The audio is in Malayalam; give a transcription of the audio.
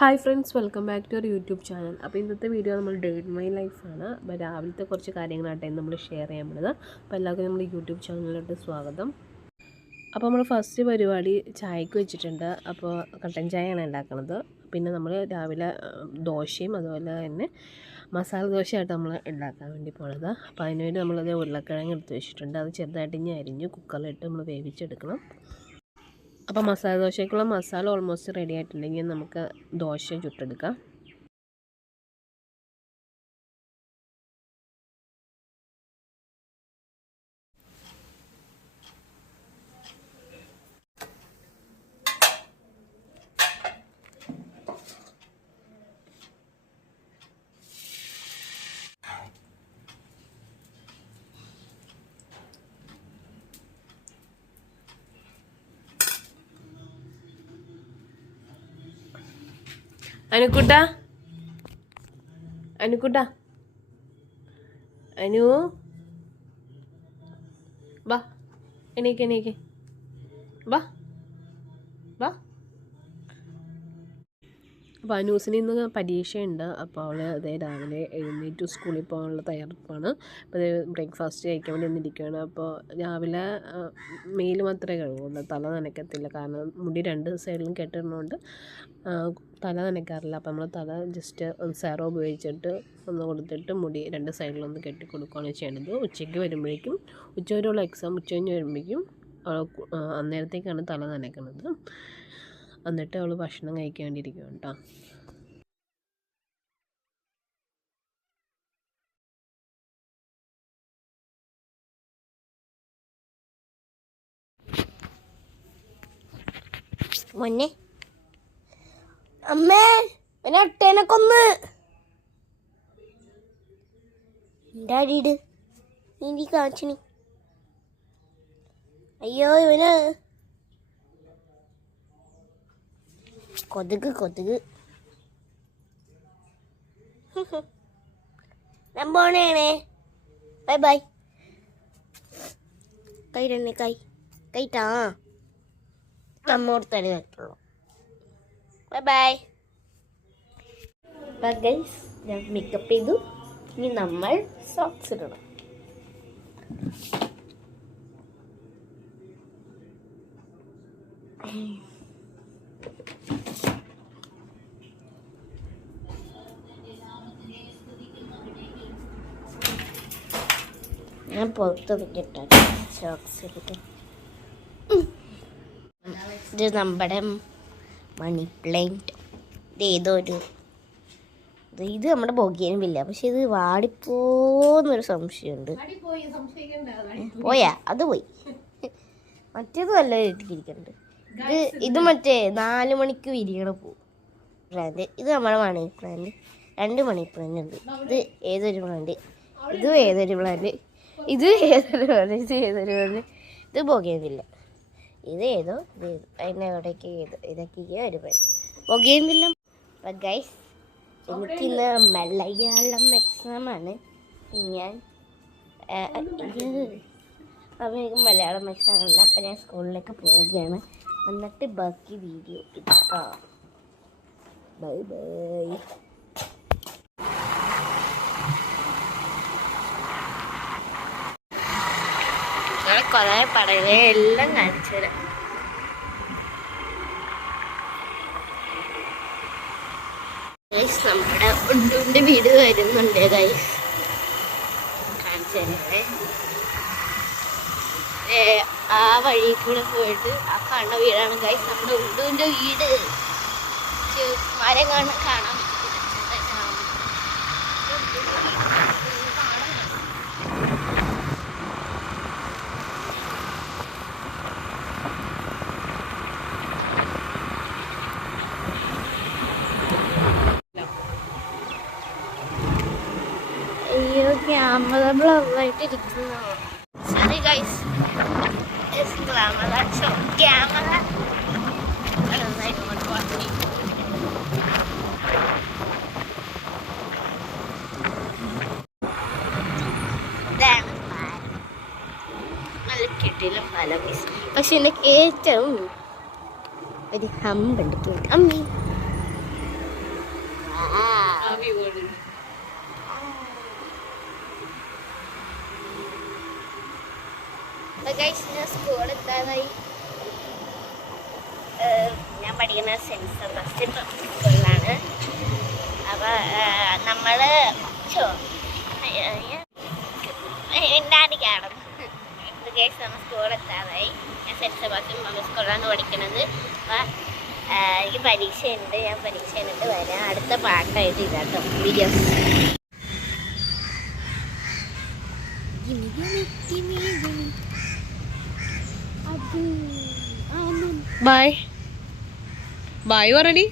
Hi friends, welcome back to our YouTube channel. അപ്പോൾ ഇന്നത്തെ വീഡിയോ നമ്മൾ ഡേ ഇൻ മൈ ലൈഫാണ്. അപ്പോൾ രാവിലത്തെ കുറച്ച് കാര്യങ്ങളാട്ടെ നമ്മൾ ഷെയർ ചെയ്യാൻ പറ്റുന്നത്. അപ്പോൾ എല്ലാവർക്കും നമ്മുടെ യൂട്യൂബ് ചാനലിലോട്ട് സ്വാഗതം. അപ്പോൾ നമ്മൾ ഫസ്റ്റ് പരിപാടി ചായക്ക് വെച്ചിട്ടുണ്ട്. അപ്പോൾ കട്ടൻ ചായയാണ് ഉണ്ടാക്കുന്നത്. പിന്നെ നമ്മൾ രാവിലെ ദോശയും അതുപോലെ തന്നെ മസാല ദോശയായിട്ട് നമ്മൾ ഉണ്ടാക്കാൻ വേണ്ടി പോണത്. അപ്പോൾ അതിനുവേണ്ടി നമ്മളത് ഉരുളക്കിഴങ്ങ് എടുത്ത് വെച്ചിട്ടുണ്ട്. അത് ചെറുതായിട്ട് ഇനി അരിഞ്ഞ് കുക്കറിലിട്ട് നമ്മൾ വേവിച്ചെടുക്കണം. അപ്പോൾ മസാല ദോശയ്ക്കുള്ള മസാല ഓൾമോസ്റ്റ് റെഡി ആയിട്ടുണ്ടെങ്കിൽ നമുക്ക് ദോശ ചുട്ടെടുക്കാം. അനുക്കുട്ട അനു വാ, എണീക്ക് വാ. അപ്പോൾ അനൂസിന് ഇന്ന് പരീക്ഷയുണ്ട്. അപ്പോൾ അവൾ അതേ രാവിലെ എഴുന്നേറ്റ് സ്കൂളിൽ പോകാനുള്ള തയ്യാറെടുപ്പാണ്. അപ്പോൾ അത് ബ്രേക്ക്ഫാസ്റ്റ് കഴിക്കാൻ വേണ്ടി വന്നിരിക്കുകയാണ്. അപ്പോൾ രാവിലെ മേല് മാത്രമേ കഴുകുള്ളൂ, തല നനയ്ക്കത്തില്ല. കാരണം മുടി രണ്ട് സൈഡിലും കെട്ടിടുന്നതുകൊണ്ട് തല നനയ്ക്കാറില്ല. അപ്പോൾ നമ്മൾ തല ജസ്റ്റ് സെറോ ഉപയോഗിച്ചിട്ട് ഒന്ന് കൊടുത്തിട്ട് മുടി രണ്ട് സൈഡിലൊന്ന് കെട്ടി കൊടുക്കുകയാണ് ചെയ്യേണ്ടത്. ഉച്ചയ്ക്ക് വരുമ്പോഴേക്കും ഉച്ചവരെയുള്ള എക്സാം ഉച്ച കഴിഞ്ഞ് വരുമ്പോഴേക്കും അന്നേരത്തേക്കാണ് തല നനയ്ക്കുന്നത്. എന്നിട്ട് അവൾ ഭക്ഷണം കഴിക്കാൻ വേണ്ടിയിരിക്കും കേട്ടോ. മോനെ അമ്മേ പിന്നെ ഒട്ടേനെ കൊന്ന് എൻ്റെ അടിയിട് നീ കാണിച്ചിനി. അയ്യോ ഇവന് കൊതുക് ഞാൻ പോണേണേ. Bye bye. കൈ തന്നെ കൈട്ടാ നമ്മോട് തന്നെ പറ്റുള്ളൂ. Bye bye. ഗൈസ്, ഞാൻ മേക്കപ്പ് ചെയ്തു. ഇനി നമ്മൾ സോക്സ് ഇടണം. ഞാൻ പുറത്ത് നിൽക്കട്ടെ സോക്സ് ഇട്ടിട്ട്. ഇത് നമ്മുടെ മണി പ്ലാന്റ്. ഇത് നമ്മുടെ ബൊഗേൻവില്ല. പക്ഷെ ഇത് വാടിപ്പോന്നൊരു സംശയമുണ്ട്. പോയാ അത് പോയി. മറ്റേത് നല്ല ഇരിക്കുന്നുണ്ട്. ഇത് മറ്റേ 4 മണിക്ക് വിരിയണ പൂ പ്ലാന്റ്. ഇത് നമ്മുടെ മണി പ്ലാന്റ്. 2 മണി പ്ലാന്റ് ഉണ്ട്. ഇത് ഏതൊരു പ്ലാന്റ്, ഇതും ഏതൊരു പ്ലാന്റ്, ഇത് ഏതൊരു പ്ലാന്റ്. ഇത് ബൊഗേൻവില്ല. ഇത് ഏതോ അതിൻ്റെ അവിടേക്ക് ഇതൊക്കെ ഒരു പ്ലാന്റ് ബൊഗേൻവില്ല. ഗൈസ്, എനിക്കിന്ന് മലയാളം എക്സാമാണ്. ഞാൻ അപ്പോൾ എനിക്ക് മലയാളം എക്സാം ഉണ്ട്. അപ്പം ഞാൻ സ്കൂളിലേക്ക് പോവുകയാണ്. എന്നിട്ട് ബാക്കി വീഡിയോ എടുക്കാം. Bye bye. കുറേ പടകളെ എല്ലാം കാണിച്ചു തരാം. ഗൈസ്, നമ്മുടെ ഉണ്ടുണ്ട് വീട് വരുന്നുണ്ട്. ഗൈസ് കാണിച്ചു തരേ. ആ വഴി കൂടെ പോയിട്ട് ആ കാണുന്ന വീടാണ് ഗൈസ് നമ്മുടെ ഉണ്ടുവിൻ്റെ വീട്. മരം കാണാൻ ക്യാമറ ബ്ലറായിട്ട് ഇരിക്കുന്നു. സോറി ഗൈസ്, ക്യാമറ നല്ല കിട്ടിയില്ല ഫലം. പക്ഷെ എനിക്ക് ഏറ്റവും ഒരു ഹമ്പുണ്ട്. അമ്മി പഠിക്കുന്നത് സെൻറ്റ് സെബാസ്റ്റ്യൻ പബ്ലിക് സ്കൂളിലാണ്. അപ്പോൾ നമ്മൾ മിണ്ടാണ്ടിക്കാണ് കേസ് നമ്മൾ സ്കൂളെത്താതായി. ഞാൻ സെൻറ്റ് സെബാസ്റ്റ്യൻ പബ്ലിക് സ്കൂളിലാണ് പഠിക്കുന്നത്. അപ്പോൾ എനിക്ക് പരീക്ഷയുണ്ട്. ഞാൻ പരീക്ഷ കഴിഞ്ഞിട്ട് വരാം. അടുത്ത പാട്ടായിട്ട് ഇതാട്ടോ വീഡിയോസ്. ബൈ ബൈ പറയടി.